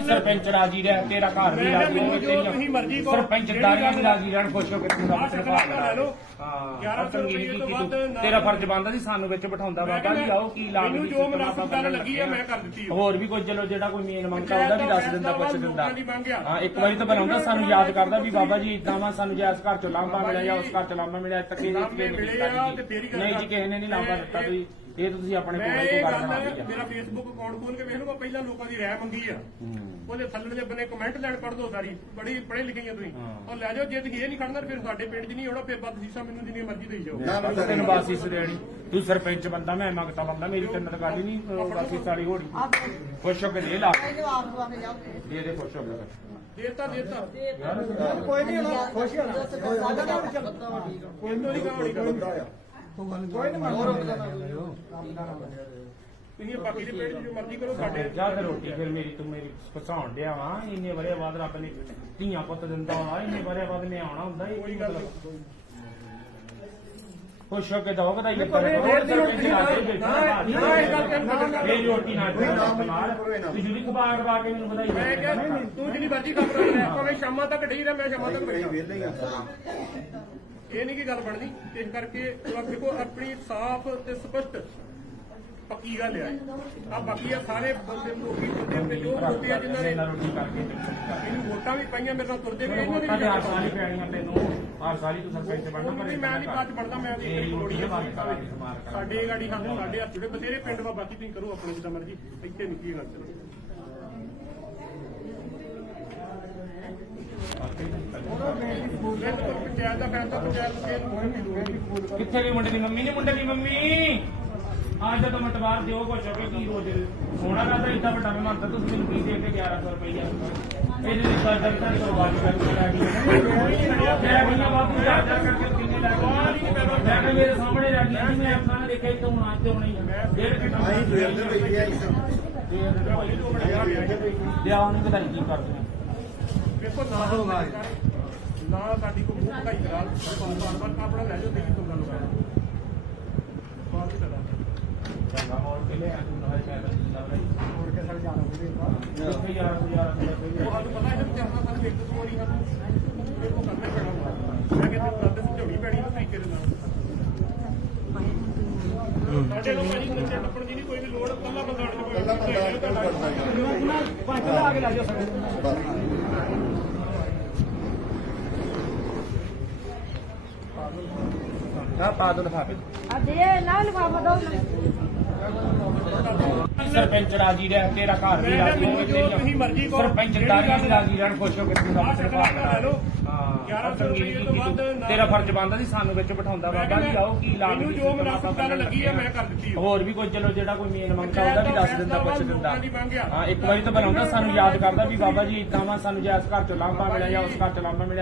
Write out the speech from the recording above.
ਸਰਪੰਚ ਰਾਜੀ ਰਹਿ ਤੇਰਾ ਘਰ ਵੀ ਰਾਜੀ ਹੋਵੇ ਜੋ ਤੁਸੀਂ ਮਰਜ਼ੀ ਤੇਰੀ। ਸਰਪੰਚ ਦਾਰੀਆਂ ਵੀ ਰਾਜੀ ਰਹਿਣ ਖੁਸ਼ ਹੋ ਕੇ ਤੂੰ ਰੱਬ ਤੇ ਲੈ ਲਓ। ਹਾਂ 1100 ਰੁਪਏ ਤੋਂ ਤੇਰਾ ਫਰਜ਼ ਬਣਦਾ ਸੀ ਸਾਨੂੰ ਵਿੱਚ ਬਿਠਾਉਂਦਾ ਬਾਬਾ ਜੀ ਆਓ ਕੀ ਲਾਗ ਮੈਨੂੰ ਜੋ ਸੀ, ਮੁਨਾਸਿਬ ਗੱਲ ਲੱਗੀ ਆ ਮੈਂ ਕਰ ਦਿੱਤੀ। ਹੋਰ ਵੀ ਕੋਈ ਚਲੋ ਜਿਹੜਾ ਕੋਈ ਮੇਨ ਮੰਗਦਾ ਉਹਦਾ ਵੀ ਦੱਸ ਦਿੰਦਾ ਪੁੱਛ ਦਿੰਦਾ। ਹਾਂ ਇੱਕ ਵਾਰੀ ਤਾਂ ਬਣਾਉਂਦਾ ਸਾਨੂੰ ਯਾਦ ਕਰਦਾ ਵੀ ਬਾਬਾ ਜੀ ਇਦਾਂ ਵਾ ਸਾਨੂੰ ਜੇ ਇਸ ਘਰ ਚੋਂ ਲਾਂਭਾ ਮਿਲਿਆ ਜਾਂ ਉਸ ਘਰ ਚੋਂ ਲਾਂਭਾ ਮਿਲਿਆ ਤੱਕ ਇਹ ਲਾਂਭੇ ਮਿਲੇ ਆ ਤੇ ਫੇਰ ਹੀ ਗੱਲ ਨਹੀਂ ਜੀ ਕਿਸੇ ਨੇ ਨਹੀਂ ਲਾਂਭਾ ਦਿੱਤਾ ਤੁਸੀਂ ਇਹ ਤੁਸੀਂ ਆਪਣੇ ਮੈਂ ਕੋਲ ਇਹ ਤੋਂ ਗੱਲ ਮੇਰਾ ਫੇਸਬੁੱਕ ਅਕਾਊਂਟ ਖੋਲ ਕੇ ਵੇਖ ਲਓ ਮੈਂ ਪਹਿਲਾਂ ਲੋਕਾਂ ਦੀ ਰਾਏ ਮੰਗੀ ਆ। ਉਹਦੇ ਥੱਲੇ ਬੰਨੇ ਕਮੈਂਟ ਲੈਣ ਪੜ ਦੋ ਸਾਰੀ ਬੜੀ ਪੜੇ ਲਿਖੀਆਂ ਤੁਸੀਂ। ਉਹ ਲੈ ਜਾਓ ਜੇ ਤੁਸੀਂ ਇਹ ਨਹੀਂ ਖੜਨਾ ਫਿਰ ਸਾਡੇ ਪਿੰਡ 'ਚ ਨਹੀਂ ਆਉਣਾ ਫਿਰ ਬਾਤ ਸੀਸਾ ਮੈਨੂੰ ਜਿੰਨੀ ਮਰਜ਼ੀ ਦੇਈ ਜਾਓ। ਤੈਨੂੰ ਬਾਸੀ ਸਦੇਣੀ ਤੂੰ ਸਰਪੰਚ ਬੰਦਾ ਮੈਂ ਮੰਗਤਾ ਬੰਦਾ ਮੇਰੀ ਤੈਨੂੰ ਤਾਂ ਗੱਲ ਹੀ ਨਹੀਂ ਬਾਸੀ ਸਾਲੀ ਹੋੜੀ ਖੁਸ਼ ਹੋ ਕੇ ਦੇ ਲਾ। ਦੇ ਦੇ ਖੁਸ਼ ਹੋ ਕੇ। ਦੇਤਾ ਦੇਤਾ। ਕੋਈ ਨਹੀਂ ਹੋਣਾ ਖੁਸ਼ ਹੋਣਾ। ਸਾਡਾ ਨਾਮ ਚੱਲਦਾ ਵਾ ਠੀਕ ਕੋਈ ਨਹੀਂ ਕਹਾਣੀ ਕਰਦਾ। ਕੋਈ ਨਹੀਂ ਮਰਦਾ ਤੁਸੀਂ ਬਾਕੀ ਦੇ 'ਚ ਜੋ ਮਰਜ਼ੀ ਕਰੋ ਸਾਡੇ ਜਾ ਤੇ ਰੋਟੀ ਫਿਰ ਮੇਰੀ ਤੂੰ ਮੇਰੀ ਫਸਾਉਣ ਡਿਆ ਵਾ। ਇੰਨੇ ਵਰੇ ਬਾਅਦ ਰੱਬ ਨੇ ਧੀਆਂ ਪੁੱਤ ਦਿੰਦਾ ਵਾ ਇੰਨੇ ਵਰੇ ਬਾਅਦ ਮੈਂ ਆਉਣਾ ਹੁੰਦਾ ਇਹ ਕੋਈ ਗੱਲ ਖੁਸ਼ ਹੋ ਕੇ ਦੋ ਕਦਾਈ ਨਾ ਗੱਲ ਤੇ ਇਹ ਰੋਟੀ ਨਾ ਤੂੰ ਜੁਦੀ ਕਬਾੜ ਕਬਾ ਕੇ ਮੈਨੂੰ ਮੈਂ ਵਧਾਈ ਕਿਹਾ ਤੂੰ ਜਿੰਨੀ ਮਰਜ਼ੀ ਕੰਮ ਕਰ ਲੈ ਭਾਵੇਂ ਸ਼ਾਮਾਂ ਤੱਕ ਢਈ ਰਹਿ ਮੈਂ ਸ਼ਾਮਾਂ ਤੱਕ ਬੈਠਾ। ਇਹ ਨਹੀਂ ਕੀ ਗੱਲ ਬਣਨੀ ਇਸ ਕਰਕੇ ਦੇਖੋ ਆਪਣੀ ਸਾਫ਼ ਤੇ ਸਪਸ਼ਟ ਪੱਕੀ ਗੱਲ ਆ ਆ ਬਾਕੀ ਆ ਸਾਰੇ ਬੰਦੇ ਲੋਕੀ ਬੰਦੇ ਤੇ ਜੋ ਬੰਦੇ ਆ ਜਿਨ੍ਹਾਂ ਨੇ ਰੋਟੀ ਕਰਕੇ ਇਹਨੂੰ ਵੋਟਾਂ ਵੀ ਪਾਈਆਂ ਮੇਰੇ ਨਾਲ ਤੁਰਦੇ ਵੀ ਇਹਨਾਂ ਦੀ ਤੇ ਹਰ ਸਾਲ ਹੀ ਪੈਣੀਆਂ ਤੈਨੂੰ ਹਰ ਸਾਲ ਹੀ ਤੂੰ ਸਰਪੰਚ ਬਣਨਾ ਨਹੀਂ ਮੈਂ ਨਹੀਂ ਬਾਅਦ ਚ ਪੜਦਾ ਮੈਂ ਉਹਦੀ ਤੇਰੀ ਲੋੜੀ ਕਰਾ ਸਾਡੇ ਗਾੜੀ ਹੱਥ ਸਾਡੇ ਹੱਥ ਜੁੜੇ ਬਥੇਰੇ ਪਿੰਡ ਵਾ ਬਾਕੀ ਤੁਸੀਂ ਕਰੋ ਆਪਣੇ ਜਿੱਦਾਂ ਮਰਜ਼ੀ ਇੱਥੇ ਨਹੀਂ ਕੀ ਗੱਲ ਚਲੋ ਇਹ ਤਾਂ ਪੰਚਾਇਤ ਦਾ ਫੈਸਲਾ ਨਹੀਂ ਨਹੀਂ ਕਿੱਥੇ ਗਈ ਮੁੰਡੇ ਦੀ ਮੰਮੀ ਨੇ ਮੁੰਡੇ ਦੀ ਮੰਮੀ? ਆ ਜਦੋਂ ਮਤਵਾਰ ਦਿਓ ਕੁਛ ਹੋ ਕੀ ਰੋਜ਼ ਸੋਨਾ ਦਾ ਤਾਂ ਇੱਡਾ ਵੱਡਾ ਮੈਂ ਮੰਨਦਾ ਤੁਸੀਂ ਮੈਨੂੰ ਕੀ ਦੇ ਕੇ 1100 ਰੁਪਈਆ ਇਹਦੇ ਦੀ ਸਰਦਰ ਤਾਂ ਬਰਬਾਦ ਕਰਕੇ ਲੈ ਗਈ ਮੈਂ ਬਿਨਾ ਬਾਪੂ ਜਾ ਜਾ ਕਰਕੇ ਕਿੰਨੇ ਲੈ ਗਈ ਮੈਂ ਕਿ ਮੇਰੇ ਸਾਹਮਣੇ ਗਈ ਮੈਂ ਆਪਣਾ ਦੇਖਿਆ ਤੂੰ ਨਾ ਤੇ ਹੋਣੀ ਹੈ ਡੇਢ ਘੰਟਾ ਅਸੀਂ ਦੁਆਰ ਤੇ ਬੈਠੇ ਆ ਇਸ ਲਿਆ ਉਹਨੂੰ ਵਧਾਈ ਕੀ ਕਰਦੇ ਵੇਖੋ ਨਾ ਹੋਗਾ ਨਾ ਸਾਡੀ ਕੋਈ ਮੂੰਹ ਭਗਾਈ ਕਰਾ ਬਾਰ ਆਪਣਾ ਲੈ ਜਾਓ ਦੇਖੀ ਤੋਂ ਗੱਲ ਕਰ ਬਾਤ ਕਰਾ ਚੰਗਾ ਕੇ ਲੈ ਆ? ਤੂੰ ਨਾਲ ਮੈਂ ਤਾਂ ਲੱਭ ਰਹੀ ਮੁੜ ਕੇ ਸੜ ਜਾਣਾ ਵੀਰੇ ਕਿੱਥੇ ਯਾਰ ਯਾਰ ਉਹ ਸਾਨੂੰ ਪਤਾ ਹੈ ਕਿ ਆਪਾਂ ਸਾਨੂੰ ਇੱਕ ਸੋਰੀ ਸਾਨੂੰ ਇਹ ਕੋ ਕਰਨਾ ਪੈਣਾ ਵਾ। ਮੈਂ ਕਿਹਾ ਤੇ ਦੱਸ ਸਮਝਾਉਣੀ ਪੈਣੀ ਉਸ ਤਰੀਕੇ ਦੇ ਨਾਲ। ਸਾਡੇ ਲੋਕ ਭਾਜੀ ਨੱਚੇ ਟੱਪਣ ਦੀ ਨਹੀਂ ਕੋਈ ਵੀ ਲੋੜ ਕੱਲਾ ਬੰਦਾ ਬੰਦਾ ਲਾ ਕੇ ਲੈ ਜਾਓ ਸਾਡੇ ਆ ਪਾ ਦੋ ਲਿਫਾਫੇ ਅਜੇ ਨਾ ਲਿਫਾਫਾ ਦੋ। ਸਰਪੰਚ ਰਾਜੀ ਰਹਿ ਤੇਰਾ ਘਰ ਵੀ ਮੈਂ ਕਿਹਾ ਰਾਜੀ ਹੋਵੇ ਮੈਨੂੰ ਜੋ ਤੇਰੀ ਤੁਸੀਂ ਮਰਜ਼ੀ ਕਹੋ। ਸਰਪੰਚ ਦਾਰੀਆਂ ਵੀ ਰਾਜੀ ਰਹਿਣ ਖੁਸ਼ ਹੋ ਕੇ ਤੂੰ ਆਹ ਰੱਬ ਤੇ ਸ਼ਕਲਾਂ ਦਾ ਲੈ ਲਓ। ਹਾਂ। 1100 ਰੁਪਏ ਤੋਂ ਵੱਧ ਨਾ- ਤੇਰਾ ਫਰਜ਼ ਬਣਦਾ ਸੀ ਸਾਨੂੰ ਵਿੱਚ ਬਿਠਾਉਂਦਾ ਬਾਬਾ ਜੀ ਆਓ ਕੀ ਲਾਗ ਮੈਨੂੰ ਦੀ ਜੋ ਸੀ, ਮੁਨਾਸਿਬ ਗੱਲ ਲੱਗੀ ਆ ਮੈਂ ਕਰ ਦਿੱਤੀ ਉਹ। ਹੋਰ ਵੀ ਕੋਈ ਚਲੋ ਜਿਹੜਾ ਕੋਈ ਮੇਨ ਮੰਗਦਾ ਉਹਦਾ ਵੀ ਦੱਸ ਦਿੰਦਾ ਪੁੱਛ ਦਿੰਦਾ। ਲੋਕਾਂ ਦੀ ਮੰਗ ਆ। ਹਾਂ ਇੱਕ ਵਾਰੀ ਤਾਂ ਬਣਾਉਂਦਾ ਸਾਨੂੰ ਯਾਦ ਕਰਦਾ ਵੀ ਬਾਬਾ ਜੀ ਇਦਾਂ ਵਾ ਸਾਨੂੰ ਜੇ ਇਸ ਘਰ ਚੋਂ ਲਾਂਭਾ ਮਿਲਿਆ ਜਾਂ। ਉਸ ਘਰ ਚੋਂ ਲਾਂਭਾ ਮਿਲਿਆ।